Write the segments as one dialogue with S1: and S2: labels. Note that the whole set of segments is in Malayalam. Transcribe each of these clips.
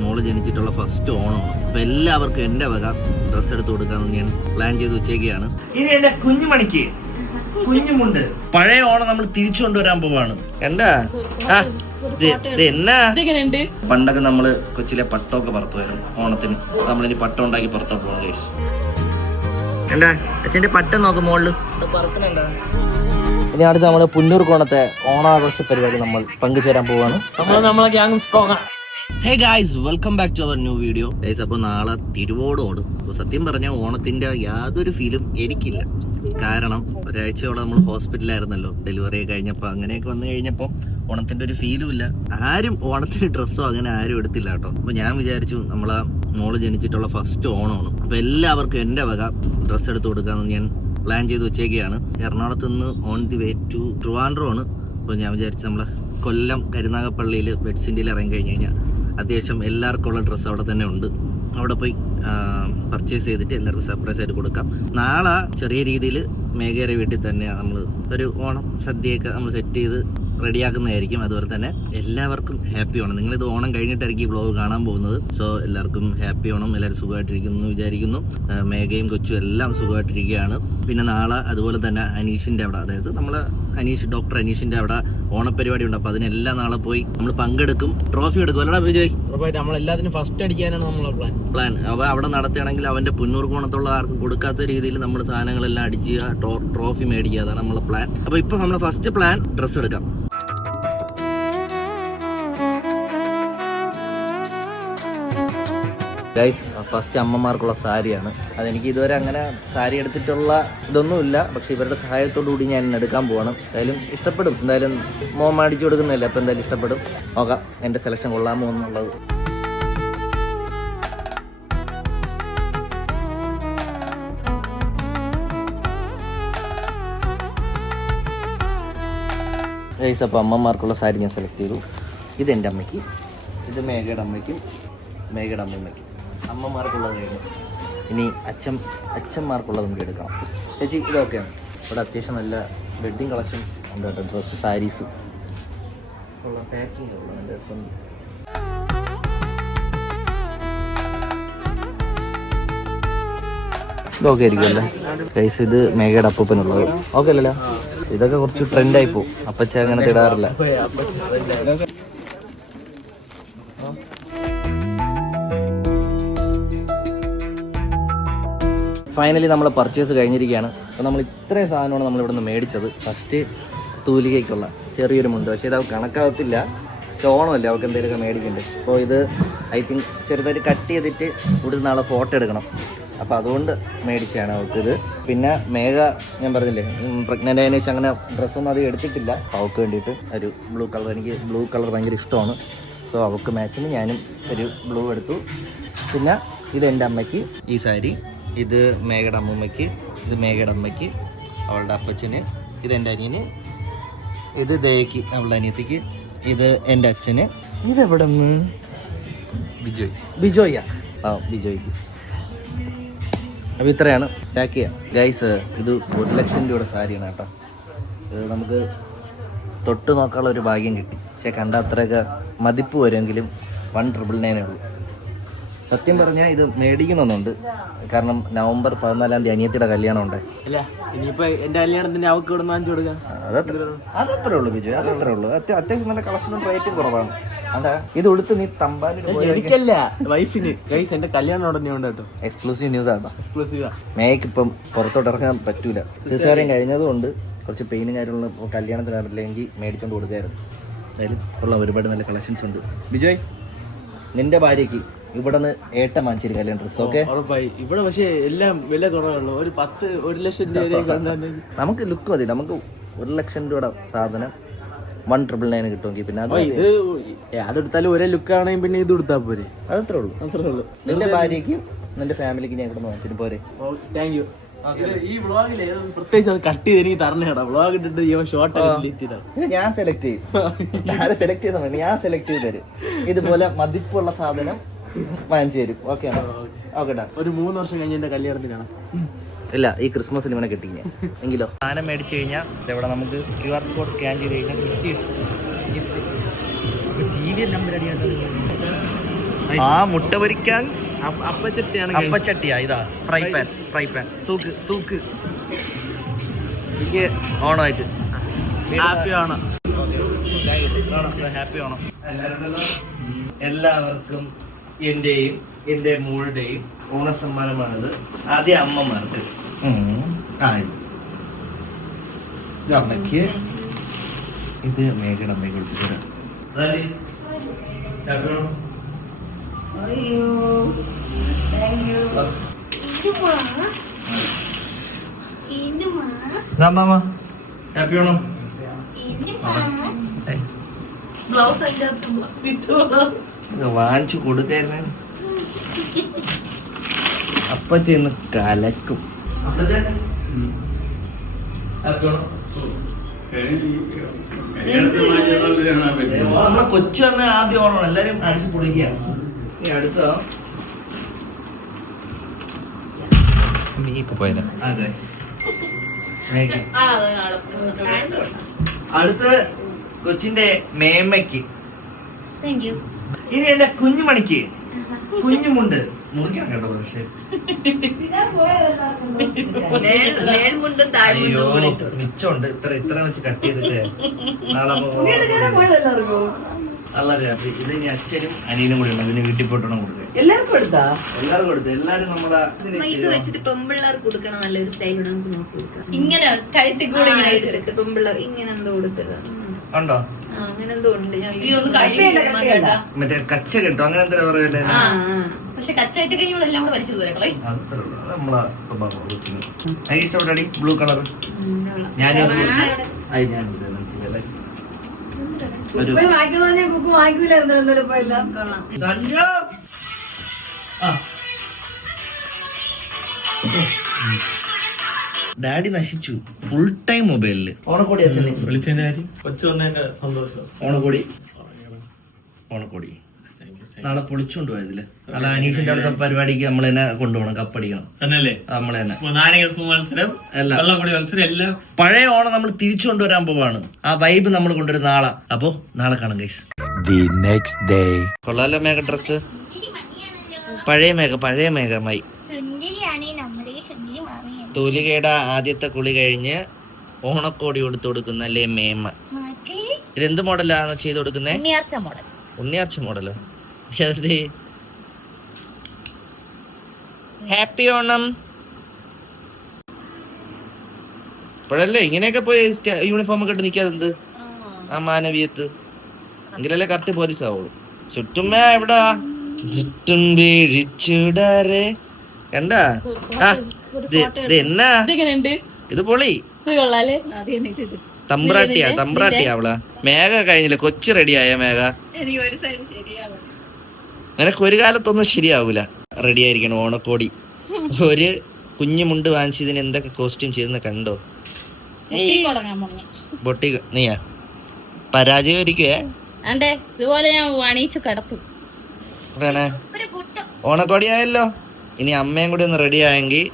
S1: മോൾ ജനിച്ചിട്ടുള്ള ഫസ്റ്റ് ഓണമാണ് അപ്പൊ എല്ലാവർക്കും എന്റെ വക ഡ്രസ്സ് എടുത്ത് കൊടുക്കാൻ ഞാൻ പ്ലാൻ ചെയ്ത് വെച്ചേക്കുകയാണ് ഇനി എന്റെ കുഞ്ഞുമണിക്ക് കുഞ്ഞുമുണ്ട്. പഴയ ഓണം നമ്മൾ തിരിച്ചു കൊണ്ടുവരാൻ പോവാണ്. എന്നാ? പണ്ടൊക്കെ നമ്മൾ കൊച്ചിലെ പട്ടമൊക്കെ പുറത്തുമായിരുന്നു. ഓണത്തിന്. നമ്മളിനി പട്ടം ഉണ്ടാക്കി പുറത്താ പോകണം കേസ് എന്താ? അച്ഛന്റെ പട്ടം നോക്ക് മോളിൽ. ഇനി അടുത്ത് നമ്മൾ പുന്നൂർ കോണത്തെ ഓണാഘോഷ പരിപാടി നമ്മൾ പങ്കുചേരാൻ പോവാണ്.
S2: നമ്മൾ നമ്മളെ gang strong
S1: hey guys welcome back to our new video guys അപ്പോൾ നാളെ തിരുവോട് ഓടും. അപ്പോൾ സത്യം പറഞ്ഞാൽ ഓണത്തിന്റെ യാതൊരു ഫീലും എനിക്കില്ല. കാരണം ഒരാഴ്ചയോടെ നമ്മൾ ഹോസ്പിറ്റലായിരുന്നല്ലോ ഡെലിവറി കഴിഞ്ഞപ്പോൾ അങ്ങനെയൊക്കെ വന്നു കഴിഞ്ഞപ്പോൾ ഓണത്തിന്റെ ഒരു ഫീലും ഇല്ല. ആരും ഓണത്തിന് ഡ്രസ്സോ അങ്ങനെ ആരും എടുത്തില്ല കേട്ടോ. അപ്പോൾ ഞാൻ വിചാരിച്ചു നമ്മളാ മോൾ ജനിച്ചിട്ടുള്ള ഫസ്റ്റ് ഓണമാണ്. അപ്പോൾ എല്ലാവർക്കും എന്റെ വക ഡ്രസ്സ് എടുത്ത് കൊടുക്കാമെന്ന് ഞാൻ പ്ലാൻ ചെയ്ത് വെച്ചേക്കുകയാണ് എറണാകുളത്ത് നിന്ന് on the way to Trivandrum ആണ് അപ്പോൾ ഞാൻ വിചാരിച്ചു നമ്മളെ കൊല്ലം കരുനാഗപ്പള്ളിയിൽ ബെഡ്സിന്റെയിൽ ഇറങ്ങി കഴിഞ്ഞ് കഴിഞ്ഞാൽ അത്യാവശ്യം എല്ലാവർക്കും ഉള്ള ഡ്രസ്സ് അവിടെ തന്നെ ഉണ്ട്. അവിടെ പോയി പർച്ചേസ് ചെയ്തിട്ട് എല്ലാവർക്കും സർപ്രൈസ് ആയിട്ട് കൊടുക്കാം. നാളെ ചെറിയ രീതിയിൽ മേഘയുടെ വീട്ടിൽ തന്നെ നമ്മൾ ഒരു ഓണം സദ്യയൊക്കെ നമ്മൾ സെറ്റ് ചെയ്ത് റെഡിയാക്കുന്നതായിരിക്കും. അതുപോലെ തന്നെ എല്ലാവർക്കും ഹാപ്പി ഓണം. നിങ്ങളിത് ഓണം കഴിഞ്ഞിട്ടായിരിക്കും ഈ വ്ളോഗ് കാണാൻ പോകുന്നത്. സോ എല്ലാവർക്കും ഹാപ്പി ഓണം. എല്ലാവരും സുഖമായിട്ടിരിക്കുന്നു എന്ന് വിചാരിക്കുന്നു. മേഘയും കൊച്ചും എല്ലാം സുഖമായിട്ടിരിക്കുകയാണ്. പിന്നെ നാളെ അതുപോലെ തന്നെ അനീഷിന്റെ അവിടെ. അതായത് നമ്മളെ അനീഷ് ഡോക്ടർ അനീഷിന്റെ അവിടെ ഓണപ്പരിപാടി ഉണ്ട്. അപ്പോൾ അതിനെല്ലാം നാളെ പോയി നമ്മൾ പങ്കെടുക്കും. ട്രോഫി എടുക്കും. അല്ലടാ വിജയ്.
S2: നമ്മൾ ഫസ്റ്റ് അടിക്കാനാണ് പ്ലാൻ
S1: പ്ലാൻ അവ അവിടെ നടത്തുകയാണെങ്കിൽ അവന്റെ പുന്നൂർ കോണത്തുള്ള ആർക്കും കൊടുക്കാത്ത രീതിയിൽ നമ്മൾ സാധനങ്ങളെല്ലാം അടിച്ച് ട്രോ- ട്രോഫി മേടിക്കുക. അതാണ് നമ്മളെ പ്ലാൻ അപ്പോൾ ഇപ്പോൾ നമ്മളെ ഫസ്റ്റ് പ്ലാൻ ഡ്രസ്സ് എടുക്കാം. ഗൈസ് ഫസ്റ്റ് അമ്മമാർക്കുള്ള സാരിയാണ്. അതെനിക്ക് ഇതുവരെ അങ്ങനെ സാരി എടുത്തിട്ടുള്ള ഇതൊന്നുമില്ല. പക്ഷെ ഇവരുടെ സഹായത്തോടു കൂടി ഞാൻ എടുക്കാൻ പോകണം എന്തായാലും ഇഷ്ടപ്പെടും. എന്തായാലും മോൻ മേടിച്ചു കൊടുക്കുന്നില്ല അപ്പം എന്തായാലും ഇഷ്ടപ്പെടും. നോക്കാം എന്റെ സെലക്ഷൻ കൊള്ളാമോ എന്നുള്ളത്. ഗൈസ് അപ്പോൾ അമ്മമാർക്കുള്ള സാരി ഞാൻ സെലക്ട് ചെയ്തു. ഇത് എന്റെ അമ്മയ്ക്ക് ഇത് മേഘയുടെ അമ്മയ്ക്കും മേഘയുടെ അമ്മയ്ക്കും അമ്മമാർക്കുള്ളത് കഴിഞ്ഞു ഇനി അച്ഛൻ അച്ഛന്മാർക്കുള്ളത് നമുക്ക് എടുക്കാം ചേച്ചി ഇതൊക്കെയാണ് ഇവിടെ അത്യാവശ്യം നല്ല വെഡ്ഡിങ് കളക്ഷൻ ഉണ്ട് കേട്ടോ. ഡ്രസ്സ് സാരീസ്. ഉള്ള പാക്കിംഗ് ഉള്ള നല്ല രസമുണ്ട് ഇതൊക്കെ ആയിരിക്കുമല്ലേ? കൈസ് ഇത് മേഘയുടെ അപ്പൂപ്പനുള്ളത്. ഓക്കെ അല്ലല്ലോ? ഇതൊക്കെ കുറച്ച് ട്രെൻഡായി പോകും അപ്പച്ച അങ്ങനെ ഇടാറില്ല. ഫൈനലി നമ്മൾ പർച്ചേസ് കഴിഞ്ഞിരിക്കുകയാണ്. അപ്പോൾ നമ്മൾ ഇത്രയും സാധനമാണ് നമ്മൾ ഇവിടുന്ന് മേടിച്ചത്. ഫസ്റ്റ് തൂലികയ്ക്കുള്ള ചെറിയൊരു മുണ്ട്. പക്ഷേ ഇത് അവൾ കണക്കാകത്തില്ല. പക്ഷേ ഓണമല്ലേ അവൾക്ക് എന്തെങ്കിലുമൊക്കെ മേടിക്കണ്ടേ? അപ്പോൾ ഇത് ഐ തിങ്ക് ചെറുതായിട്ട് കട്ട് ചെയ്തിട്ട് ഇവിടെ നാളെ ഫോട്ടോ എടുക്കണം. അപ്പോൾ അതുകൊണ്ട് മേടിച്ചതാണ് ഇത്. പിന്നെ മേഘ ഞാൻ പറഞ്ഞില്ലേ പ്രഗ്നന്റ് ആയതിനു ശേഷം അങ്ങനെ ഡ്രസ്സൊന്നും അത് എടുത്തിട്ടില്ല. അവൾക്ക് വേണ്ടിയിട്ട് ഒരു ബ്ലൂ കളർ എനിക്ക് ബ്ലൂ കളർ ഭയങ്കര ഇഷ്ടമാണ്. സോ അവൾക്ക് മാച്ചിന് ഞാനും ഒരു ബ്ലൂ എടുത്തു. പിന്നെ ഇത് എന്റെ അമ്മയ്ക്ക് ഈ സാരി ഇത് മേഘയുടെ അമ്മൂമ്മയ്ക്ക് ഇത് മേഘയുടെ അമ്മയ്ക്ക് അവളുടെ അപ്പച്ചന് ഇത് എന്റെ അനിയന് ഇത് ദയക്ക് അവളുടെ അനിയത്തിക്ക് ഇത് എന്റെ അച്ഛന്. ഇതെവിടെ നിന്ന് ബിജോയ്. ബിജോയ്യാ? ആ ബിജോയ്ക്ക്. അപ്പോൾ ഇത്രയാണ്. പാക്ക് ചെയ്യാം. ഗൈസ് ഇത് ഒരു ലക്ഷം രൂപയുടെ സാരിയാണ് കേട്ടോ. ഇത് നമുക്ക് തൊട്ട് നോക്കാനുള്ള ഒരു ഭാഗ്യം കിട്ടി. പക്ഷെ കണ്ട അത്രയൊക്കെ മതിപ്പ് വരുമെങ്കിലും വൺ ട്രിപ്പിൾ നയനേ ഉള്ളൂ. സത്യം പറഞ്ഞാൽ ഇത് മേടിക്കണമെന്നുണ്ട്. കാരണം നവംബർ പതിനാലാം തീയതി അനിയത്തിയുടെ കല്യാണം ഉണ്ട്
S2: അല്ല ഇനിയിപ്പോ എന്റെ കല്യാണത്തിന് അവക്ക് ഇവിടെ വാങ്ങിച്ചു കൊടുക്കാം?
S1: അതത്ര ഉള്ളൂ ബിജു അതത്രേ ഉള്ളൂ. അത്യ- അത്യാവശ്യം നല്ല കളക്ഷനും റേറ്റും കുറവാണ്. അതാ ഇത് ഉടുത്ത് നീ
S2: വൈഫിന്. ഗൈസ് എന്റെ കല്യാണം ഉടനെ ഉണ്ട് കേട്ടോ.
S1: എക്സ്ക്ലൂസീവ് ന്യൂസ് ആണ്
S2: എക്സ്ക്ലൂസീവാ
S1: മേക്ക് ഇപ്പം പുറത്തോട്ട് ഇറങ്ങാൻ പറ്റൂല. സിസേറിയൻ കഴിഞ്ഞതുകൊണ്ട് കുറച്ച് പെയിനും കാര്യങ്ങളും കല്യാണത്തിന് അറിയില്ലെങ്കിൽ മേടിച്ചോണ്ട് കൊടുക്കായിരുന്നു. എന്തായാലും ഉള്ള ഒരുപാട് നല്ല കളക്ഷൻസ് ഉണ്ട്. ബിജോയ് നിന്റെ ഭാര്യയ്ക്ക് ഇവിടെ നിന്ന് ഏട്ട മാഞ്ചേരി കല്യാണം ഡ്രസ് ഓക്കെ
S2: ഉറപ്പായി. ഇവിടെ പക്ഷേ എല്ലാം വില കുറവുള്ളൂ ഒരു പത്ത് ഒരു ലക്ഷം രൂപ
S1: നമുക്ക് ലുക്ക് മതി. നമുക്ക് ഒരു ലക്ഷം രൂപയുടെ സാധനം വൺ ട്രിപ്പിൾ നയൻ കിട്ടുമെങ്കിൽ പിന്നെ.
S2: ഇത് അതെടുത്താലും ഒരേ ലുക്ക് ആണെങ്കിൽ പിന്നെ ഇത് എടുത്താൽ പോരെ.
S1: അതത്രേ ഉള്ളൂ.
S2: അത്രേ ഉള്ളൂ.
S1: നിന്റെ ഭാര്യയ്ക്കും നിന്റെ ഫാമിലിക്ക് ഞാൻ ഇവിടെ വാങ്ങിച്ചിട്ട് പോരെ.
S2: താങ്ക് യു ഈ വ്ളോഗിൽ പ്രത്യേകിച്ച് അത് കട്ട് ചെയ്ത് എനിക്ക് തരണേടാ. വ്ളോഗ് ഇട്ടിട്ട് ഇവ ഷോർട്ട്
S1: ഞാൻ സെലക്ട് ചെയ്യും. ആരെ സെലക്ട് ചെയ്ത ഞാൻ സെലക്ട് ചെയ്ത് തരും. ഇതുപോലെ മതിപ്പുള്ള സാധനം വാങ്ങിച്ചു തരും ഓക്കെ. ഓക്കെടാ
S2: ഒരു മൂന്ന് വർഷം കഴിഞ്ഞ എന്റെ കല്യാണത്തിനാണ്.
S1: ഇല്ല ഈ ക്രിസ്മസ് ഇവനെ കിട്ടി ഞാൻ എങ്കിലോ. സാധനം മേടിച്ചു കഴിഞ്ഞാൽ ഇവിടെ നമുക്ക് ക്യു ആർ കോഡ് സ്കാൻ ചെയ്ത് കഴിഞ്ഞാൽ ഗിഫ്റ്റ് ആ മുട്ട പൊരിക്കാൻ
S2: അപ്പച്ചട്ടിയാണ്
S1: അപ്പച്ചട്ടിയാ ഇതാ ഫ്രൈ പാൻ ഫ്രൈ പാൻ തൂക്ക് തൂക്ക്. എനിക്ക് ഓണമായിട്ട്
S2: ഹാപ്പി ഓണം.
S1: ഹാപ്പി ഓണം. എല്ലാവർക്കും എന്റെയും എന്റെ മോളുടെയും ഓണസമ്മാനമാണിത് ആദ്യം അമ്മമാർക്ക്. ആ ഇത്. അമ്മയ്ക്ക്. ഇത് കൊടുത്തിട്ട് ഹാപ്പി. ഇത് വാങ്ങിച്ചു കൊടുക്കായിരുന്നു അപ്പ ചെന്ന് കലക്കും. നമ്മളെ കൊച്ചു തന്നെ ആദ്യം ഓണം എല്ലാരും അടിച്ചു പൊളിക്കുക ഈ അടുത്ത
S3: ഇപ്പൊ
S1: കൊച്ചിന്റെ മേമയ്ക്ക്. താങ്ക് യു ഇനി എന്റെ കുഞ്ഞുമണിക്ക് കുഞ്ഞുമുണ്ട്. മുറിക്കാൻ കേട്ടോ പക്ഷേ അയ്യോ മിച്ചമുണ്ട്. ഇത്ര ഇത്ര വെച്ച് കട്ട് ചെയ്തിട്ട്. നാളെ വളരെ ഇത് ഇനി അച്ഛനും അനിയനും കൂടി ഉണ്ട്. അതിന് വീട്ടിൽ പോയിട്ടാണ് കൊടുക്കുക
S4: എല്ലാവർക്കും കൊടുത്താ?
S1: എല്ലാവർക്കും കൊടുത്തു. എല്ലാരും നമ്മളെ
S4: ഇത് വെച്ചിട്ട് പെമ്പിള്ളേർക്ക് കൊടുക്കണം. നല്ലൊരു സ്റ്റൈൽ നമുക്ക് നോക്കി കൊടുക്കാം
S5: ഇങ്ങനെ കഴുത്തി കൂടെ ഇങ്ങനെ
S4: വെച്ചിട്ട്. പെമ്പിള്ളേർ ഇങ്ങനെ എന്തോ കൊടുത്തത്
S1: ഉണ്ടോ?
S4: അങ്ങനെ എന്തോ ഉണ്ട്. ഞാൻ
S1: മറ്റേ കച്ച കിട്ടും. അങ്ങനെ എന്താ പറയല്ലേ
S4: ആ
S5: പക്ഷെ കച്ചായിട്ട് കഴിഞ്ഞോടെ എല്ലാം കൂടെ വലിച്ചു
S1: നമ്മളെ സ്വഭാവം കൊച്ചിന് എനിക്ക് ഇഷ്ടപ്പെട്ടടി ബ്ലൂ കളർ ഞാനും അത് ഞാൻ മനസ്സിലല്ലേ ഒരു
S5: കുക്ക് എല്ലാം
S4: കൊള്ളാം.
S1: ഡാഡി നശിച്ചു. ഫുൾ ടൈം മൊബൈലിൽ ഓണക്കോടി അച്ഛനെ ഓണക്കോടി? ഓണക്കോടി. നാളെ പൊളിച്ചോണ്ട് പോയതിൽ. അല്ല അനീഷിന്റെ അടുത്ത പരിപാടിക്ക് നമ്മൾ തന്നെ കൊണ്ടുപോകണം കപ്പടിക്കണം. നമ്മളെ തന്നെ. പഴയ ഓണം നമ്മൾ തിരിച്ചു കൊണ്ടുവരാൻ പോവാണ്. ആ വൈബ് നമ്മൾ കൊണ്ടുവരുന്ന നാളെ. അപ്പോ നാളെ കാണാം ഗൈസ്
S3: ദി നെക്സ്റ്റ് ഡേ
S1: കൊള്ളാലോ മേഘ ഡ്രസ് പഴയ മേഘ പഴയ മേഘമായി. തൂലികയുടെ ആദ്യത്തെ കുളി കഴിഞ്ഞ് ഓണക്കോടി കൊടുത്തു കൊടുക്കുന്ന അല്ലേ മേമ്മ ഇതെന്ത് മോഡലാണ് ചെയ്ത് കൊടുക്കുന്നത്
S5: ഉണ്ണിയാർച്ച മോഡൽ.
S1: ഉണ്ണിയാർച്ച മോഡലോ. ഹാപ്പി ഓണം. ഇപ്പോഴല്ലേ ഇങ്ങനെയൊക്കെ പോയി യൂണിഫോം ഒക്കെ ഇട്ട് നിൽക്കാതെന്ത് ആ. മാനവീയത്ത് എങ്കിലല്ലേ കറക്റ്റ് പോലീസ് ആവുള്ളൂ. ചുറ്റുമ്മ എവിടാ? ചുറ്റും വീഴിച്ചുടാരെ. കണ്ടാ? ആ. ഇത് ഇത് എന്നാ? ഇത് പൊളി. തമ്പ്രാട്ടിയാ തമ്പ്രാട്ടിയാ അവളാ. മേഘ കഴിഞ്ഞില്ല? കൊച്ചു റെഡിയായ മേഘ? നിനക്ക് ഒരു കാലത്തൊന്നും ശരിയാവൂല. റെഡി ആയിരിക്കണം ഓണക്കോടി. ഒരു കുഞ്ഞു മുണ്ട് വാങ്ങിച്ചതിന് എന്തൊക്കെ കോസ്റ്റ്യൂം ചെയ്തെന്ന് കണ്ടോ? ബൊട്ടി നീയാ? പരാജയം ഒരിക്കുവേ
S5: അണ്ടേ ഇതുപോലെ ഞാൻ വാണിച്ചു കിടത്തും.
S1: ഓണക്കോടി ആയല്ലോ. ഇനി അമ്മയും കൂടി ഒന്ന് റെഡി ആയെങ്കിൽ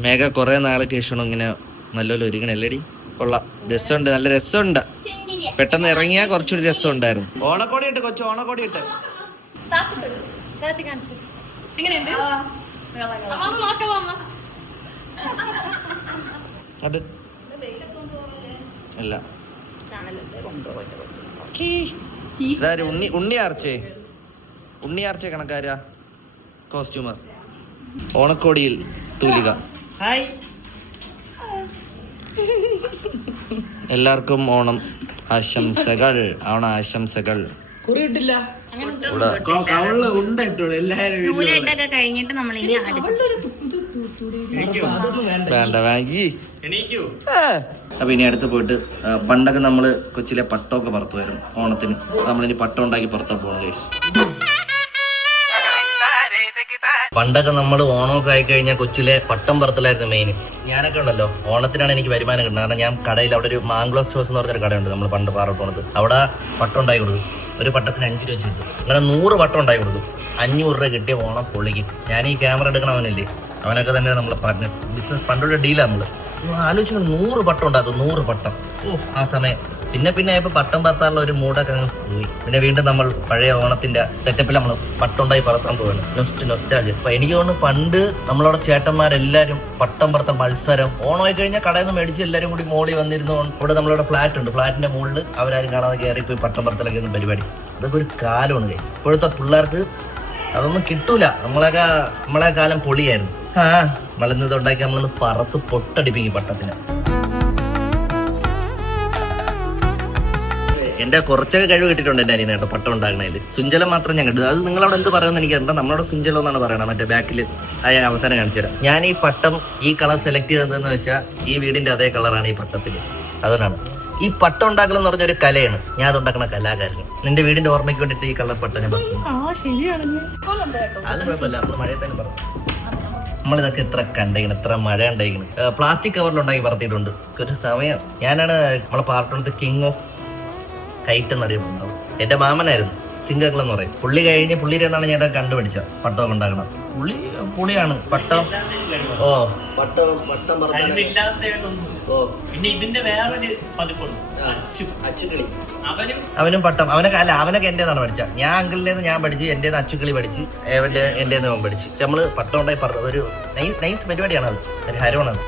S1: മേഘ കുറെ നാൾക്ക് ശേഷം ഇങ്ങനെ നല്ലപോലെ ഒരുങ്ങണല്ലേടി കൊള്ളാം. രസമുണ്ട്. നല്ല രസമുണ്ട്. പെട്ടെന്ന് ഇറങ്ങിയാ കുറച്ചുകൂടി രസം ഉണ്ടായിരുന്നു ഓണക്കോടി ഇട്ട് കൊച്ചു ഓണക്കോടി ഇട്ട് അത്. അല്ല. ഉണ്ണി ഉണ്ണിയാർച്ചേ ഉണ്ണിയാർച്ചേ കണക്കാരാ? കോസ്റ്റ്യൂമർ. ഓണക്കോടിയിൽ തൂലിക. ഹായ്. എല്ലാവർക്കും ഓണം ആശംസകൾ. ഓണ ആശംസകൾ.
S2: കുറിയിട്ടില്ല.
S4: കഴിഞ്ഞിട്ട് നമ്മൾ ഇനി
S1: വേണ്ട. വാങ്ങി അപ്പൊ ഇനി അടുത്ത് പോയിട്ട് പണ്ടൊക്കെ നമ്മൾ കൊച്ചിയിലെ പട്ടമൊക്കെ പറത്തുമായിരുന്നു. ഓണത്തിന്. നമ്മളിനി പട്ടം ഉണ്ടാക്കി പറത്താൻ പോകണം പണ്ടൊക്കെ നമ്മൾ ഓണമൊക്കെ ആയി കഴിഞ്ഞാൽ കൊച്ചിലെ പട്ടം പറത്തലായിരുന്നു മെയിൻ ഞാനൊക്കെ ഉണ്ടല്ലോ ഓണത്തിനാണ് എനിക്ക് വരുമാനം കിട്ടുന്നത്. കാരണം ഞാൻ കടയിൽ അവിടെ ഒരു മാംഗ്ലോ സ്റ്റോഴ്സ് എന്ന് പറഞ്ഞൊരു കടയുണ്ട് നമ്മൾ പണ്ട് പാറോട്ടോണത്ത് അവിടെ പട്ടം ഉണ്ടായി കൊടുക്കും ഒരു പട്ടത്തിന് അഞ്ച് രൂപ വെച്ച് അങ്ങനെ നൂറ് പട്ടം ഉണ്ടായി കൊടുക്കും അഞ്ഞൂറ് രൂപ കിട്ടിയ ഓണം പൊള്ളിക്കും. ഞാൻ ഈ ക്യാമറ എടുക്കണവനല്ലേ അവനൊക്കെ തന്നെ പാർട്ട്നേഴ്സ് ബിസിനസ് പണ്ടൊരു ഡീലാണ് നമ്മൾ ആലോചിച്ചു നൂറ് പട്ടം ഉണ്ടാക്കും നൂറ് പട്ടം. ഓ ആ സമയം. പിന്നെ പിന്നെ ആയപ്പോൾ പട്ടം പറത്താനുള്ള ഒരു മൂടൊക്കെ അങ്ങ് പോയി പിന്നെ വീണ്ടും നമ്മൾ പഴയ ഓണത്തിന്റെ സെറ്റപ്പിൽ നമ്മൾ പട്ടുണ്ടായി പറത്താൻ പോവാണ്. നൊസ്റ്റ് നൊസ്റ്റാജ് അപ്പൊ എനിക്ക് തോന്നുന്നു പണ്ട് നമ്മളവിടെ ചേട്ടന്മാരെല്ലാരും പട്ടം പറത്ത മത്സരം ഓണമായി കഴിഞ്ഞാൽ കടയിൽ നിന്ന് മേടിച്ച് എല്ലാരും കൂടി മോളി വന്നിരുന്നു. ഇവിടെ നമ്മളിവിടെ ഫ്ലാറ്റ് ഉണ്ട്. ഫ്ലാറ്റിന്റെ മുകളിൽ അവരാരും കാണാതെ കയറി പോയി പട്ടം പറത്തലൊക്കെ പരിപാടി. അതൊക്കെ ഒരു കാലമാണ് കേസ് ഇപ്പോഴത്തെ പിള്ളേർക്ക് അതൊന്നും കിട്ടൂല. നമ്മളൊക്കെ നമ്മളെ കാലം പൊളിയായിരുന്നു. ആ. നമ്മളിന്നത് ഉണ്ടാക്കി നമ്മളൊന്ന് പറത്ത് പൊട്ടടിപ്പിക്കും പട്ടത്തിന്. എന്റെ കുറച്ചൊക്കെ കഴിവ് കിട്ടിയിട്ടുണ്ട് എന്റെ അനിയനെ പട്ടം ഉണ്ടാക്കണേൽ. സുഞ്ചലം മാത്രം ഞാൻ കിട്ടും അത് നിങ്ങളവിടെ എന്ത് പറയുമെന്ന് എനിക്ക് അറിയണ്ട നമ്മളോട് സുഞ്ചലം എന്നാണ് പറയണത്. മറ്റേ ബാക്കിൽ അത് ഞാൻ അവസാനം കാണിച്ചു തരാം. ഞാൻ ഈ പട്ടം ഈ കളർ സെലക്ട് ചെയ്തതെന്ന് വെച്ചാൽ ഈ വീടിന്റെ അതേ കളറാണ് ഈ പട്ടത്തിൽ അതുകൊണ്ടാണ്. ഈ പട്ടം ഉണ്ടാക്കൽ എന്ന് പറഞ്ഞ ഒരു കലയാണ്. ഞാൻ അത് ഉണ്ടാക്കുന്ന കലാകാരൻ നിന്റെ വീടിന്റെ ഓർമ്മയ്ക്ക് വേണ്ടിയിട്ട് ഈ കളർ പട്ടം ഞാൻ അത് കുഴപ്പമില്ല. പറഞ്ഞു നമ്മളിതൊക്കെ ഇത്ര കണ്ടേക്കണം ഇത്ര മഴ ഉണ്ടായിരിക്കണം പ്ലാസ്റ്റിക് കവറിലുണ്ടാക്കി പറത്തിയിട്ടുണ്ട്. ഒരു സമയം. ഞാനാണ് നമ്മളെ പാർട്ടിനടുത്ത് കിങ് ഓഫ് കൈറ്റ് എന്നറിയപ്പെടുന്നത് എന്റെ മാമനായിരുന്നു സിംഗങ്ങൾ എന്ന് പറയും. പുള്ളി കഴിഞ്ഞ് പുള്ളിയിൽ എന്നാണ് ഞാൻ കണ്ടുപിടിച്ച പട്ടം ഉണ്ടാക്കണം. പുള്ളി പുളിയാണ്. പട്ടം. ഓ. പട്ടം പട്ടം ഓ.
S6: പിന്നെ ഇതിന്റെ വേറൊരു പതിപ്പുണ്ട്.
S1: അച്ചുകളി
S6: അവനും
S1: അവനും പട്ടം. അവനൊക്കെ അല്ല അവനൊക്കെ എന്റേതാണ് പഠിച്ച ഞാൻ അങ്കിളിന്റെ ഞാൻ പഠിച്ചു എന്റേന്ന് അച്ചുക്കളി പഠിച്ച് എവന്റെ എന്റേന്ന് അവൻ പഠിച്ച്. നമ്മൾ പട്ടം ഉണ്ടായി പറഞ്ഞത് ഒരു നൈസ് നൈസ് പരിപാടിയാണ് അത്. ഒരു ഹരമാണ്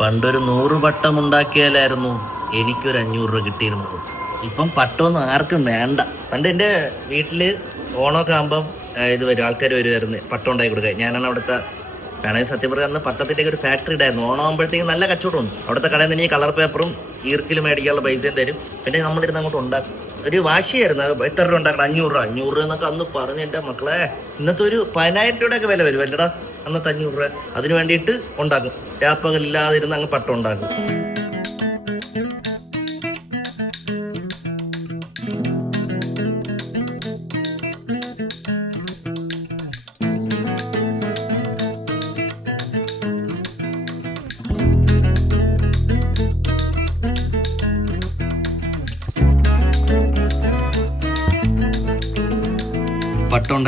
S1: പണ്ടൊരു നൂറ് പട്ടം ഉണ്ടാക്കിയാലായിരുന്നു എനിക്കൊരു അഞ്ഞൂറ് രൂപ കിട്ടിയിരുന്നത്. ഇപ്പം പട്ടമൊന്നും ആർക്കും വേണ്ട. പണ്ട് എന്റെ വീട്ടിൽ ഓണമൊക്കെ ആകുമ്പം ഇത് വരും ആൾക്കാർ വരുമായിരുന്നു പട്ടം ഉണ്ടാക്കി കൊടുക്കുക ഞാനാണ് അവിടുത്തെ വേണമെങ്കിൽ സത്യം പറഞ്ഞാൽ അന്ന് പട്ടത്തിന്റെ ഒരു ഫാക്ടറി ഉണ്ടായിരുന്നു. ഓണം ആകുമ്പോഴത്തേക്കും നല്ല കച്ചവടമുണ്ട് അവിടുത്തെ കടയിൽ നിന്ന് ഈ കളർ പേപ്പറും ഈർക്കിൽ മേടിക്കാനുള്ള പൈസയും തരും. പിന്നെ നമ്മളിരുന്ന് അങ്ങോട്ട് ഉണ്ടാക്കും. ഒരു വാശിയായിരുന്നു. എത്ര രൂപ ഉണ്ടാക്കണം? അഞ്ഞൂറ് രൂപ അഞ്ഞൂറ് രൂപ എന്നൊക്കെ അന്ന് പറഞ്ഞു എന്റെ മക്കളെ ഇന്നത്തെ ഒരു പതിനായിരം രൂപയുടെ ഒക്കെ വില വരും അല്ലടാ അന്നത്തെ അഞ്ഞൂറ് രൂപ. അതിന് വേണ്ടിയിട്ട് ഉണ്ടാക്കും. രാപ്പകലില്ലാതിരുന്ന് അങ്ങ് പട്ടം ഉണ്ടാക്കും.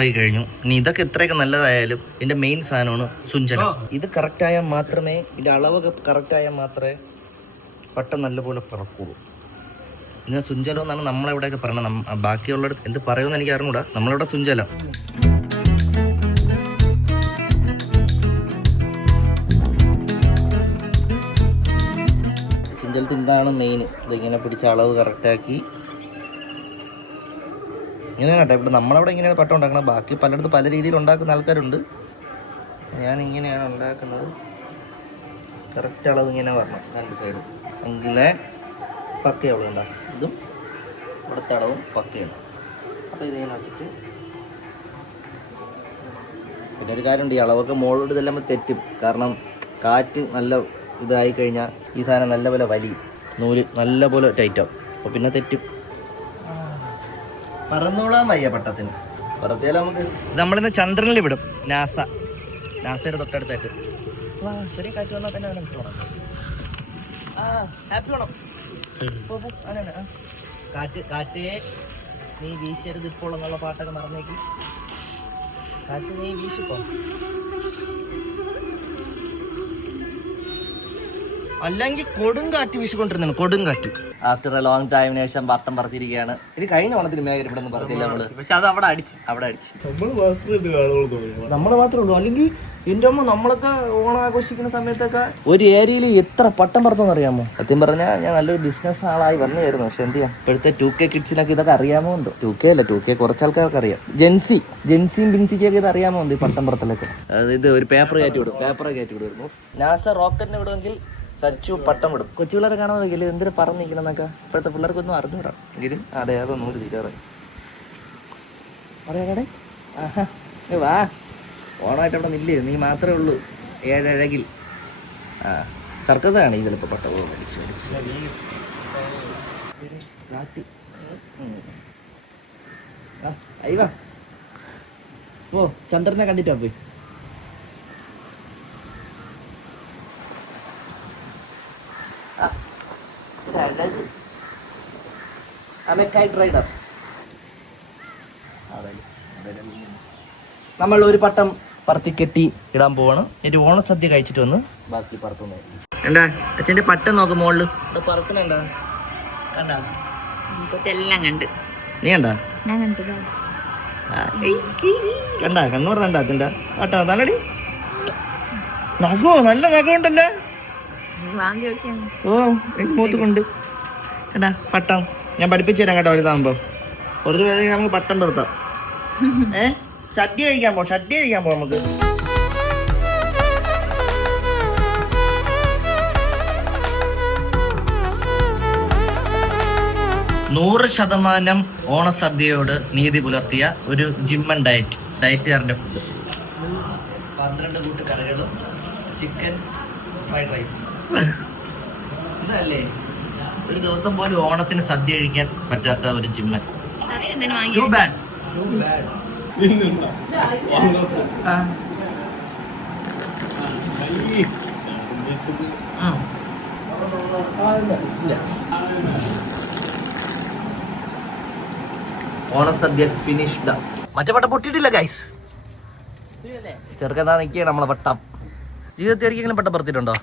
S1: ഉണ്ടാക്കി കഴിഞ്ഞു. ഇനി ഇതൊക്കെ എത്രയൊക്കെ നല്ലതായാലും ഇതിന്റെ മെയിൻ സാധനമാണ് സുഞ്ചന. ഇത് കറക്റ്റ് ആയാൽ മാത്രമേ ഇതിന്റെ അളവൊക്കെ കറക്റ്റ് ആയാൽ മാത്രമേ പെട്ടെന്ന് നല്ലപോലെ പറക്കുള്ളൂ. ഇങ്ങനെ സുഞ്ചലം എന്നാണ് നമ്മളെവിടെയൊക്കെ പറയണത്? നം- ബാക്കിയുള്ളിടത്ത് എന്ത് പറയുമെന്ന് എനിക്ക് അറിഞ്ഞൂടാ നമ്മളിവിടെ സുഞ്ചലം സുഞ്ചലത്ത് ഇതാണ് മെയിൻ ഇതിങ്ങനെ പിടിച്ച അളവ് കറക്റ്റാക്കി ഇങ്ങനെയാണ് കേട്ടോ. ഇവിടെ നമ്മളവിടെ ഇങ്ങനെയാണ് പട്ടം ഉണ്ടാക്കുന്നത്. ബാക്കി പലയിടത്ത് പല രീതിയിൽ ഉണ്ടാക്കുന്ന ആൾക്കാരുണ്ട്. ഞാൻ ഇങ്ങനെയാണ് ഉണ്ടാക്കുന്നത്. കറക്റ്റ് അളവ് ഇങ്ങനെ വരണം. രണ്ട് സൈഡും എങ്കിലേ പക്കയുള്ളൂ അളവ് ഉണ്ടാക്കും ഇതും ഇവിടുത്തെ അളവും പക്കയാണ്. അപ്പോൾ ഇതിങ്ങനെ വെച്ചിട്ട് പിന്നെ ഒരു കാര്യമുണ്ട്. ഈ അളവൊക്കെ മുകളിലോട്ട് ഇതെല്ലാം തെറ്റും. കാരണം കാറ്റ് നല്ല ഇതായി കഴിഞ്ഞാൽ ഈ സാധനം നല്ലപോലെ വലിയും. നൂൽ നല്ലപോലെ ടൈറ്റാവും അപ്പോൾ പിന്നെ തെറ്റും. പറന്നോളാൻ വയ്യ പട്ടത്തിന്. നമുക്ക് നമ്മളിന്ന് ചന്ദ്രനിൽ വിടും. നാസ. നാസയുടെ തൊട്ടടുത്തായിട്ട്. വാ, ആ ഹാപ്പി ഓണം നീ വീശരുത് ഇപ്പോൾ എന്നുള്ള പാട്ടൊക്കെ നീ അല്ലെങ്കിൽ കൊടുങ്കാറ്റ് വീശിക്കൊണ്ടിരുന്നു കൊടുങ്കാറ്റ് ആഫ്റ്റർ എ ലോങ് ടൈമിന് ശേഷം വർത്തം പറത്തിരിക്കുകയാണ് ഇത് കഴിഞ്ഞ ഓണത്തിന് മേഖല ഇവിടെ നിന്ന് പറഞ്ഞില്ല നമ്മൾ?
S6: പക്ഷെ അത് അവിടെ അടിച്ച്.
S1: അവിടെ അടിച്ച്.
S2: നമ്മൾ മാത്രമേ
S1: ഉള്ളൂ. അല്ലെങ്കിൽ എന്റെ അമ്മ നമ്മളൊക്കെ ഓണം ആഘോഷിക്കുന്ന സമയത്തൊക്കെ ഒരു ഏരിയയിൽ എത്ര പട്ടം പറത്തെന്ന് അറിയാമോ? സത്യം പറഞ്ഞാൽ ഞാൻ നല്ലൊരു ബിസിനസ് ആളായി വന്നായിരുന്നു പക്ഷെ എന്ത് ചെയ്യാം? ഇപ്പോഴത്തെ ടു കെ കിഡ്സിനൊക്കെ ഇതൊക്കെ അറിയാമോ എന്തോ? ടു കെ അല്ല ടു കെ കുറച്ച് ആൾക്കാർക്ക് അറിയാം. ജെൻസി ജെൻസിയും ബിൻസിക്കൊക്കെ ഇത് അറിയാമോ ഉണ്ട് ഈ പട്ടം പറത്തലൊക്കെ? ഇത് ഒരു പേപ്പർ കയറ്റി വിടും. പേപ്പർ കയറ്റി വിടുമായിരുന്നു. നാസ റോക്കറ്റിന് വിടുമെങ്കിൽ സച്ചു പട്ടം വിടും കൊച്ചു പിള്ളേരെ കാണാൻ നോക്കിയില്ല എന്തൊരു പറഞ്ഞിരിക്കണമെന്നൊക്കെ ഇപ്പോഴത്തെ പിള്ളേർക്കൊന്നും അറിഞ്ഞൂടാ. എങ്കിലും അതെ അതൊന്നും ഒരു തീരാറ് പറയാടെ ആഹാ. വാ. ഓണമായിട്ട് അവിടെ നില്ലേ. നീ മാത്രമേ ഉള്ളൂ. ഏഴഴകിൽ. ആ സർക്കസ് ആണ് ഈ ചിലപ്പോൾ പട്ടം പോകും മരിച്ചു മരിച്ചു. ആ അയ്യ ഓ ചന്ദ്രനെ കണ്ടിട്ടാ പോയി. ആ, rider. അതെ അതെ നമ്മൾ ഒരു പട്ടം പറത്തി കെട്ടി ഇടാൻ പോവാണ്. ഒരു ഓണസദ്യ കഴിച്ചിട്ട് വന്ന് ബാക്കി പറത്തുന്നു എന്താ? അച്ഛന്റെ പട്ടം നോക്ക് മുകളിൽ പറത്തണണ്ടാ കണ്ടാ?
S4: കൊച്ചെല്ലാം കണ്ട്.
S1: നീ കണ്ടാ?
S4: ഞാൻ കണ്ടു
S1: കണ്ടാ? കണ്ണൂർ കണ്ടാ അച്ഛന്റെ? പട്ടം തലടി. നഖോ? നല്ല നഖമുണ്ടല്ലേ? ഓ എനിക്ക് എടാ പട്ടം ഞാൻ പഠിപ്പിച്ചു തരാം കേട്ടോ വലുതാകുമ്പോ കുറച്ച് പേര് നമുക്ക് പട്ടം നിർത്താം. ഏ? സദ്യ കഴിക്കാൻ പോ സദ്യ കഴിക്കാൻ പോ നമുക്ക്. നൂറ് ശതമാനം ഓണസദ്യയോട് നീതി പുലർത്തിയ ഒരു ജിമ്മൻ ഡയറ്റ് ഡയറ്റുകാരന്റെ ഫുഡ് പന്ത്രണ്ട് കൂട്ട് കറികളും ചിക്കൻ ഫ്രൈഡ് റൈസ്. ഇതല്ലേ? ഒരു ദിവസം പോലും ഓണത്തിന് സദ്യ കഴിക്കാൻ പറ്റാത്ത ഒരു ജിമ്മൻ. ടു ബാഡ് ടു ബാഡ് ഓണസദ്യ ഫിനിഷ്ഡ് മറ്റേ പട്ടം പൊട്ടിയിട്ടില്ല ഗൈസ് ചെറുക്കനാ നിൽക്കുകയാണ് നമ്മളെ പട്ടം ജീവിതത്തിൽ ഒരിക്കലും പട്ടം പറത്തിയിട്ടുണ്ടോ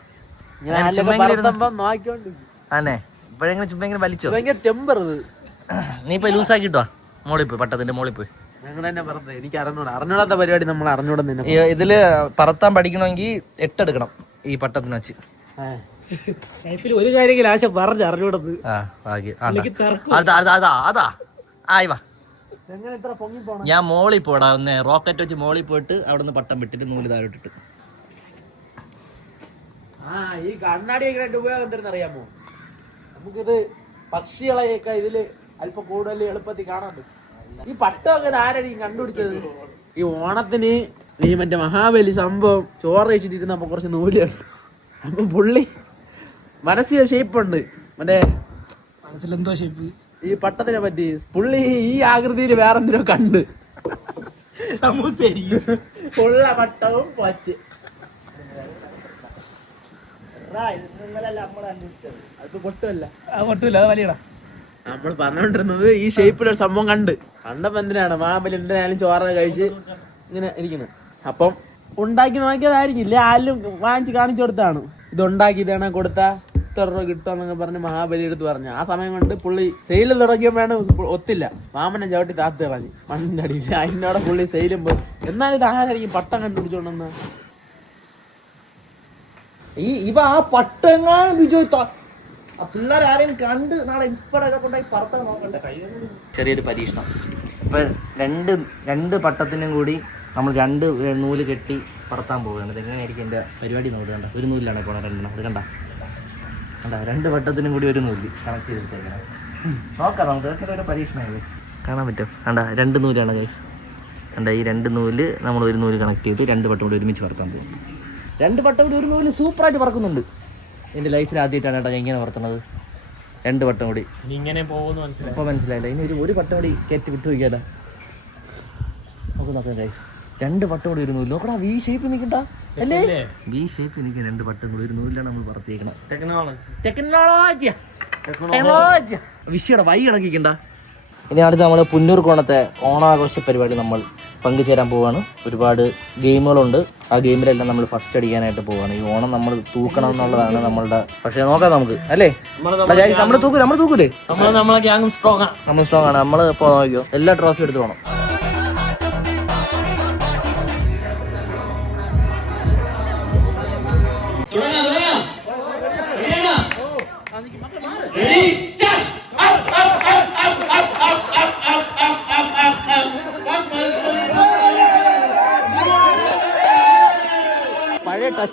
S1: ആന്നെ ഇപ്പോഴെങ്കിലും ചുമ്മെങ്കിലും വലിച്ചോ?
S2: ടെമ്പർ
S1: നീ ഇപ്പൊ ലൂസാക്കിട്ടോ. മോളിൽ പോയി പട്ടത്തിന്റെ മോളിൽ പോയി.
S2: എനിക്ക് അറിഞ്ഞൂടാ. അറിഞ്ഞൂടാത്ത പരിപാടി നമ്മൾ അറിഞ്ഞൂടാ
S1: ഇതിൽ പറത്താൻ പഠിക്കണമെങ്കിൽ എട്ടെടുക്കണം ഈ പട്ടത്തിന് വെച്ച്.
S6: ലൈഫിൽ ഒരു കാര്യമെങ്കിലും ആശ പറഞ്ഞ് അറിഞ്ഞൂടത്.
S1: അതാ ആയി വാ. ഞാൻ മോളിൽ പോടാ. ഒന്ന് റോക്കറ്റ് വെച്ച് മോളിൽ പോയിട്ട് അവിടെ നിന്ന് പട്ടം വിട്ടിട്ട് നൂൽ താഴോട്ടിട്ട്.
S2: ആ ഈ കണ്ണാടി വെക്കുന്നതിന്റെ ഉപയോഗം എന്തെന്ന് അറിയാമോ? നമുക്കിത് പക്ഷികളെയൊക്കെ ഇതിൽ അല്പം കൂടുതൽ എളുപ്പത്തിൽ കാണാൻ പറ്റും. ഈ പട്ടമൊക്കെ ആരടി കണ്ടുപിടിച്ചത്? ഈ ഓണത്തിന് ഈ മറ്റേ മഹാബലി സംഭവം ചോറ് കഴിച്ചിട്ടിരുന്ന അപ്പൊ കുറച്ച് നൂലുണ്ട് അപ്പൊ പുള്ളി മനസ്സിൽ ഷേപ്പ് ഉണ്ട് മറ്റേ
S6: മനസ്സിലെന്തോ ഷേപ്പ്?
S2: ഈ പട്ടത്തിനെ പറ്റി. പുള്ളി ഈ ആകൃതിയിൽ വേറെന്തിനോ കണ്ട്. ഉള്ള പട്ടവും പച്ച് അത് പൊട്ടുമല്ല
S6: ആ പൊട്ടൂല അത് വലിയടാ
S2: നമ്മൾ പറഞ്ഞോണ്ടിരുന്നത് ഈ ഷേപ്പിലൊരു സംഭവം കണ്ട്. കണ്ടപ്പോ എന്തിനാണ്? മാമ്പലി എന്തിനായാലും ചോറ കഴിച്ച് ഇങ്ങനെ ഇരിക്കുന്നത് അപ്പം ഉണ്ടാക്കി നോക്കിയതായിരിക്കില്ല ആരും വാങ്ങിച്ച് കാണിച്ചു കൊടുത്താണ് ഇത് ഉണ്ടാക്കി ഇതാണ് കൊടുത്ത? ഇത്ര രൂപ കിട്ടുമെന്നൊക്കെ പറഞ്ഞ് മഹാബലി എടുത്ത് പറഞ്ഞു. ആ സമയം കൊണ്ട് പുള്ളി സെയിൽ തുടങ്ങിയപ്പോഴാണ് ഒത്തില്ല. മാമനെ ചവിട്ടി താത്ത് പറഞ്ഞു മണ്ണിന്റെ അടിയിൽ അതിന്റെ അവിടെ പുള്ളി സെയിലും പോയി. എന്നാലും ഇത് ആരായിരിക്കും പട്ടം കണ്ടുപിടിച്ചോണ്ടെന്ന്
S1: ഈ ഇവ ആ പട്ടെങ്ങാനും വിജയ് പിള്ളേരാരെയും കണ്ട് നാളെ ഇൻസ്പയർ ഒക്കെ കൊണ്ടായി പറത്താൻ നോക്കണ്ടേ? ചെറിയൊരു പരീക്ഷണം. ഇപ്പൊ രണ്ട് രണ്ട് പട്ടത്തിനും കൂടി നമ്മൾ രണ്ട് നൂൽ കെട്ടി പറത്താൻ പോവുകയാണ്. ഇതെങ്ങനെയായിരിക്കും എന്റെ പരിപാടി നോക്കുക കണ്ട? ഒരു നൂലിലാണ് പോണത് രണ്ടെണ്ണം. അത് കണ്ട? കണ്ട? രണ്ട് പട്ടത്തിനും കൂടി ഒരു നൂൽ കണക്ട് ചെയ്തിട്ടേക്കണം. നോക്കാം നമുക്ക്. ഇതൊക്കെ ഒരു പരീക്ഷണമായത് കാണാൻ പറ്റും. കണ്ട? രണ്ട് നൂലാണ് കൈസ് കണ്ട? ഈ രണ്ട് നൂൽ നമ്മൾ ഒരു നൂൽ കണക്ട് ചെയ്ത് രണ്ട് പട്ടം കൂടി ഒരുമിച്ച് പറത്താൻ പോകും രണ്ട് വട്ടം കൂടി ഒരു മുകളിൽ സൂപ്പറായിട്ട് പറക്കുന്നുണ്ട്. എന്റെ ലൈഫിൽ ആദ്യമായിട്ടാണ് കേട്ടോ ഞാൻ ഇങ്ങനെ പറത്തുന്നത്. രണ്ട് വട്ടം കൂടി.
S6: ഇങ്ങനെ പോകുന്നു മനസ്സിലായി.
S1: ഇപ്പൊ മനസ്സിലായില്ല. ഇനി ഒരു ഒരു വട്ടം കൂടി കയറ്റി വിട്ടു വയ്ക്കാലോ. നമുക്ക് നോക്കാം ഗൈസ് രണ്ട് വട്ടം കൂടി ഒരു നൂൽ. നോക്കടാ വി ഷേപ്പ് നിൽക്കണ്ട അല്ലേ? വി ഷേപ്പ് നിൽക്കാൻ രണ്ട് വട്ടം കൂടി ഒരു നൂലിലാണ് നമ്മൾ പറത്തിയേക്കണം
S6: ടെക്നോളജി
S1: ടെക്നോളജി ടെക്നോളജി വിഷയുടെ വൈ ഇണക്കിക്കണ്ട ഇനി അടുത്ത് നമ്മൾ പുന്നൂർ കോണത്തെ ഓണാഘോഷ പരിപാടി നമ്മൾ പങ്കുചേരാൻ പോവാണ്. ഒരുപാട് ഗെയിമുകളുണ്ട്. ആ ഗെയിമിലെല്ലാം നമ്മൾ ഫസ്റ്റ് അടിക്കാനായിട്ട് പോവാണ്. ഈ ഓണം നമ്മൾ തൂക്കണം എന്നുള്ളതാണ് നമ്മളുടെ പക്ഷെ നോക്കാം നമുക്ക്. അല്ലേ? നമ്മൾ തൂക്കൂല? നമ്മൾ തൂക്കൂലേ?
S6: നമ്മൾ സ്ട്രോങ്
S1: ആണ്. നമ്മൾ ഇപ്പോൾ നോക്കിയോ എല്ലാ ട്രോഫി എടുത്ത് പോകണം പഴയ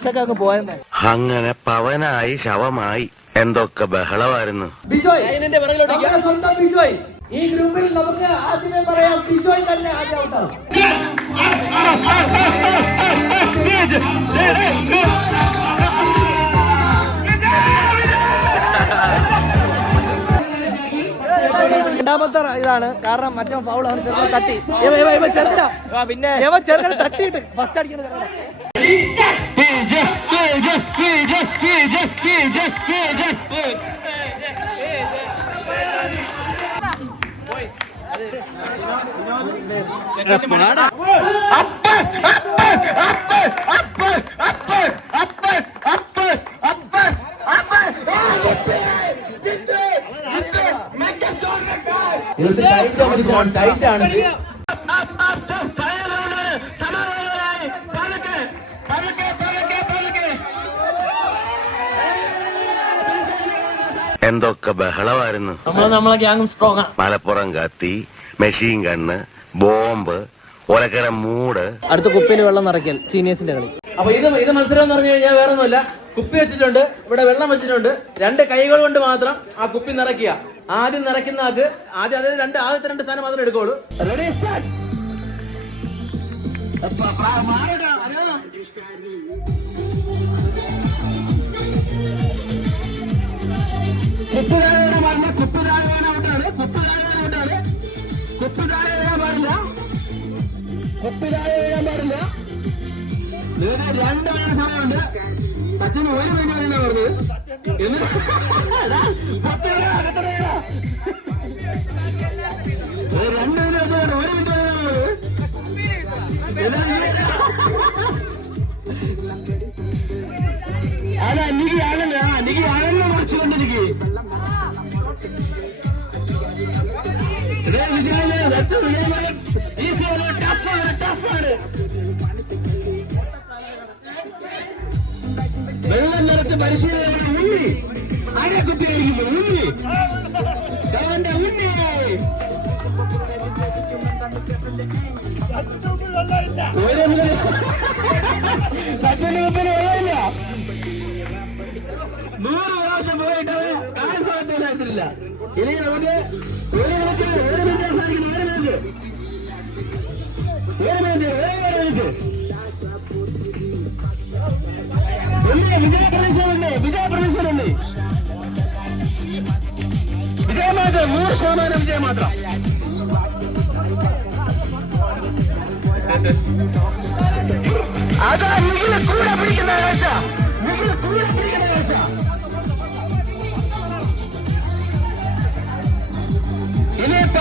S1: ടച്ചൊക്കെ അങ്ങ് പോയെന്ന്
S7: അങ്ങനെ പവനായി ശവമായി. എന്തൊക്കെ ബഹളമായിരുന്നു.
S1: സ്വന്തം ബിജോയ്. ഈ ഗ്രൂപ്പിൽ നമുക്ക് ആദ്യമേ പറയാം ബിജോയ് തന്നെ ആദ്യം ഔട്ടാവും രണ്ടാമത്തെ ഇതാണ്. കാരണം മറ്റേ ഫൗൾ അവൻ ചെറുക്കനെ തട്ടി. ഇവ ഇവ ഇവ ചെറുക്കനാ. പിന്നെ? ഇവ ചെറുക്കനെ തട്ടിയിട്ട് ഫസ്റ്റ് അടിക്കുന്നത്
S2: ടൈറ്റ് ആണ് ടൈറ്റ് ആണ്
S7: എന്തൊക്കെ ബഹളമായിരുന്നു.
S6: നമ്മൾ നമ്മളെ ഗ്യാങ്ങും സ്ട്രോങ് ആ.
S7: മലപ്പുറം കത്തി മെഷീൻ കണ്ണ് ബോംബ് ഒലക്കര മൂട്.
S1: അടുത്ത കുപ്പിയിൽ വെള്ളം നിറയ്ക്കൽ സീനിയേഴ്സിന്റെ കളി.
S2: അപ്പൊ ഇത് ഇത് മത്സരം എന്ന് പറഞ്ഞു കഴിഞ്ഞാൽ വേറെ ഒന്നുമില്ല കുപ്പി വെച്ചിട്ടുണ്ട് ഇവിടെ വെള്ളം വെച്ചിട്ടുണ്ട്. രണ്ട് കൈകൾ കൊണ്ട് മാത്രം ആ കുപ്പി നിറയ്ക്കുക. ആദ്യം നിറയ്ക്കുന്ന ആൾക്ക് ആദ്യം അതായത് രണ്ട് ആദ്യത്തെ രണ്ട് സ്ഥാനം മാത്രമേ എടുക്കുള്ളൂ. റെഡി സ്റ്റാർട്ട് കുത്തുകാലവേന പാടില്ല കുത്തുകാലവേന ഔട്ടാണ്
S8: കുത്തുകാലവേന ഔട്ടാണ് കുത്തുകാലവേന പാടില്ല കുത്തുകാലവേന പാടില്ല നിങ്ങൾക്ക് രണ്ടാണ് സമയമുണ്ട്. അച്ഛന് ഒരു മിനിറ്റ് വരെയാണ് പറഞ്ഞത് എന്നിട്ട് രണ്ട് മിനിറ്റ് വെച്ചാണ് ഒരു മിനിറ്റ് അല്ല എനിക്ക് ആണല്ലേ ആ ആണല്ലോ മറിച്ചുകൊണ്ടിരിക്കും വെള്ളം നിറച്ച് പരിശീലനം ഉണ്ണി. ആരെ കുത്തിയിരിക്കുന്നു ഉണ്ണി. അവന്റെ ഉണ്ണിയായി നൂറ് വർഷം പോയിട്ട് പറ്റത്തില്ല ഇനി നമുക്ക് ഒരു മിനിറ്റ് ഒരു മിനിറ്റ് അവസാനിക്കുന്നു ഒരു മിനിറ്റ് ഒരു മിനിറ്റ് ഒരു മിനിറ്റ് ഉണ്ട് വിജയപ്രതീക്ഷയുണ്ട് വിജയപ്രതീക്ഷയുണ്ട് വിജയമാത്രം നൂറ് ശതമാനം വിജയമാത്രം അതാ നിങ്ങളെ കൂടെ പിടിക്കുന്ന കാഴ്ച. നിങ്ങളെ കൂടെ പിടിക്കുന്ന കാഴ്ച.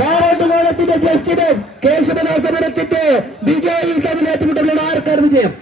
S8: താരാട്ടുകാലത്തിന്റെ ജസ്റ്റിന് കേശവദാസപുരത്തിന്റെ വിജയിൽ തമ്മിൽ ഏറ്റുമുട്ടലുള്ള ആർക്കാർ വിജയം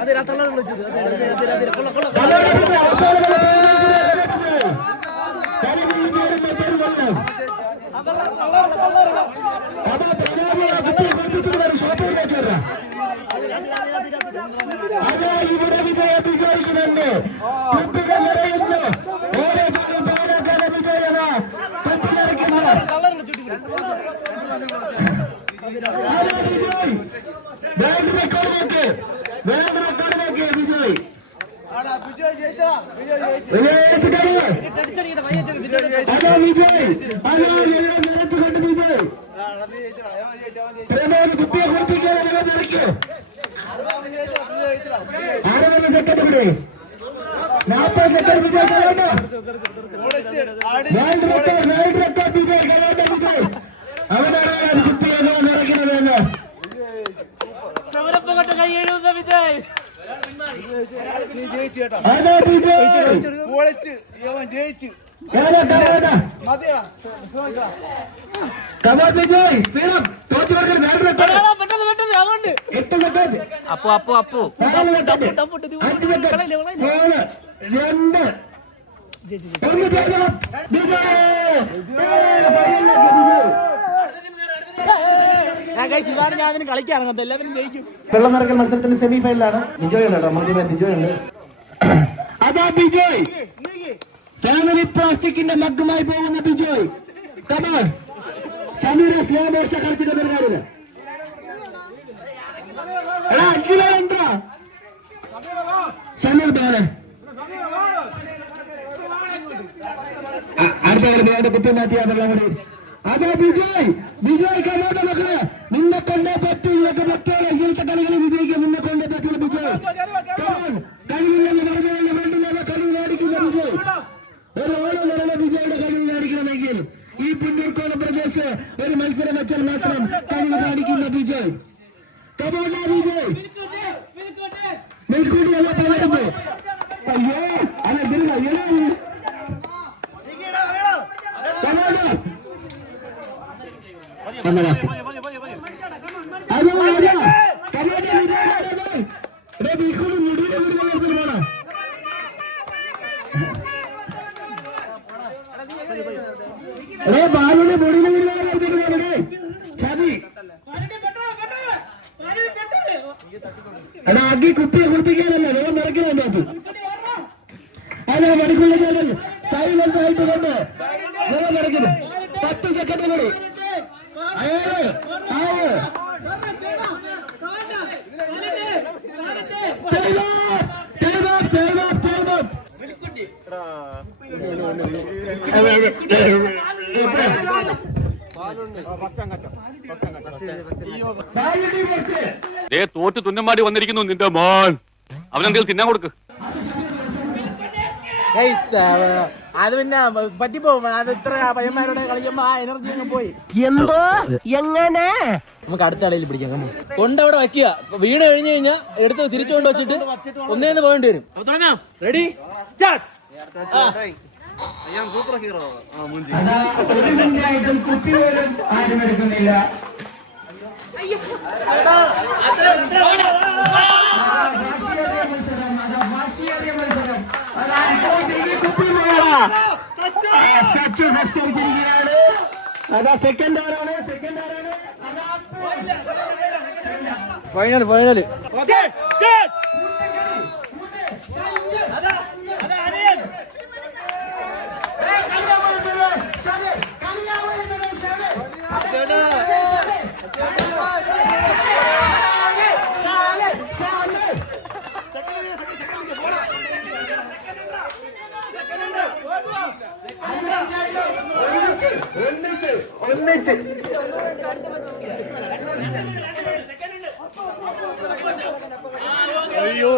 S6: അതെ തള്ള വിളിച്ചത് അതെ അതെ അതെ കൊള്ള. കൊള്ള
S8: അതാ ഇവിടെ വിജയ വിജയിക്കുമെന്ന് കുട്ടികൾ നിറയുന്നു ഓരോ കാലം പാലക്കാല വിജയത കുട്ടി നിറയ്ക്കുന്നു അതാ വിജയ്. വേൾഡ് റെക്കോർഡ് നോക്ക്. വേൾഡ് റെക്കോർഡ് നോക്ക് വിജയ്. അതാ വിജയ്. അതാ നിറച്ചുകൊണ്ട് വിജയ്. പ്രമോദ് കുട്ടിയെ കുളിപ്പിക്കാൻ നിറയ്ക്കും അറുപത് സെക്കൻഡ് ഇവിടെ. നാൽപ്പത് second Vijay കലോട്ട world record world record Vijay കലോട്ട Vijay. അവനറിയാം കുട്ടി എങ്ങനെ നിറയ്ക്കുന്നത് എന്ന്
S6: വിജയ്.
S8: ജയിച്ചു ഏതാ കലോട്ട കമാ വിജയ് സ്പീഡപ്പ്
S1: അപ്പു
S8: രണ്ട്
S2: ഞാൻ എല്ലാവരും ജയിക്കും
S1: വെള്ളം നിറക്കൽ മത്സരത്തിന്റെ സെമി ഫൈനലാണ് ബിജോയ് ഉണ്ട് കേട്ടോ നമ്മുടെ ഉണ്ട്
S8: അതാ ബിജോയ് ഫാമിലി പ്ലാസ്റ്റിക്കിന്റെ മഗ്ഗുമായി പോകുന്ന Bijoy come on Sameera slow motion കളിച്ചിട്ട് പരിപാടിയില്ല എടാ അഞ്ചു പേരുണ്ടോ സമീർ ബാലെ അടുത്ത കളി കുട്ടി എടേ
S9: വന്നിരിക്കുന്നു നിന്റെ മോൻ. അവനെന്തെങ്കിലും തിന്നാൻ കൊടുക്ക്.
S2: അത് പിന്നെ പറ്റിപ്പോവും. അത് ഇത്ര പയ്യന്മാരോടെ കളിക്കുമ്പോ ആ എനർജി അങ്ങ് പോയി.
S6: എന്തോ? എങ്ങനെ?
S2: നമുക്ക് അടുത്ത കളിയിൽ പിടിക്കാം കൊണ്ട് കൊണ്ടവിടെ വെക്കുക വീട് വീണ് കഴിഞ്ഞു കഴിഞ്ഞാൽ എടുത്ത് തിരിച്ചു കൊണ്ട് വെച്ചിട്ട് ഒന്നേന്ന് പോകേണ്ടി വരും. തുടങ്ങാം. റെഡി സ്റ്റാർട്ട്
S1: സൂപ്പർ ഹീറോ
S8: കുപ്പി പോലും ആരും എടുക്കുന്നില്ല. വാശിയേറിയ മത്സരം അതാ സെക്കൻഡ് ആരാണ് സെക്കൻഡ് ആരാണ്
S1: ഫൈനൽ ഫൈനൽ
S8: ഒന്നിച്ച് ഒന്നിച്ച് അയ്യോ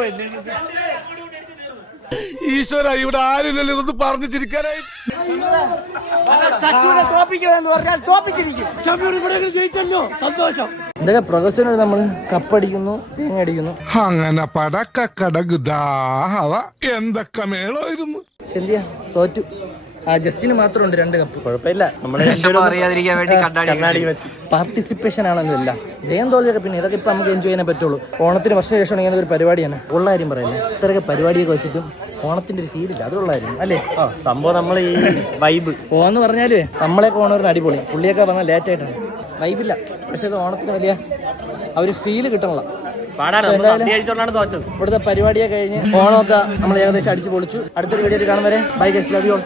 S3: ഈശ്വര ഇവിടെ ആരുമില്ലല്ലോ ഇതൊന്ന് പറഞ്ഞു ചിരിക്കാനായി
S6: സച്ചുവിനെ തോപ്പിക്കുക എന്ന് പറഞ്ഞാൽ തോപ്പിച്ചിരിക്കും. ചമ്പ്യൂർ ഇവിടെ ജയിച്ചല്ലോ. സന്തോഷം.
S1: എന്താ പ്രൊഫഷണൽ നമ്മൾ കപ്പടിക്കുന്നു തേങ്ങ അടിക്കുന്നു
S3: അങ്ങനെ പടക്ക എന്തൊക്കെ ദാഹ
S1: എന്തൊക്കെ മേളായിരുന്നു ചെയ്യാ തോറ്റു. ജസ്റ്റിന് മാത്രമുണ്ട് രണ്ട് കപ്പ്.
S6: കുഴപ്പമില്ല. നമ്മളെ അറിയാതിരിക്കാൻ വേണ്ടി കണ്ണാടി
S1: പാർട്ടിസിപ്പേഷൻ ആണല്ലോ എല്ലാം ജയം തോൽവിയൊക്കെ പിന്നെ ഇതൊക്കെ ഇപ്പൊ നമുക്ക് എൻജോയ് ചെയ്യാൻ പറ്റുള്ളൂ. ഓണത്തിന് വർഷം ശേഷം ഇങ്ങനെ ഒരു പരിപാടിയാണ്. ഉള്ള കാര്യം പറയില്ല? ഇത്രയൊക്കെ പരിപാടിയൊക്കെ വെച്ചിട്ടും ഓണത്തിന്റെ ഒരു ഫീലില്ല അതുള്ള കാര്യം. അല്ലേ?
S6: സംഭവം നമ്മൾ ഈ വൈബ്
S1: ഓന്ന് പറഞ്ഞാലേ നമ്മളെ ഓണവരുന്ന അടിപൊളി. പുള്ളിയൊക്കെ വന്നാൽ ലേറ്റ് ആയിട്ടാണ്. വൈബില്ല പക്ഷേ ഓണത്തിന് വലിയ ആ ഒരു ഫീൽ കിട്ടണല്ല.
S6: പാടാണ്. നമ്മൾ
S1: എന്തായാലും
S6: തോറ്റത്.
S1: ഇവിടുത്തെ പരിപാടിയൊക്കെ കഴിഞ്ഞ് ഓണമൊക്കെ നമ്മൾ ഏകദേശം അടിച്ചു പൊളിച്ചു. അടുത്തൊരു വീഡിയോയിൽ കാണുന്നവരെ. Bye guys love you all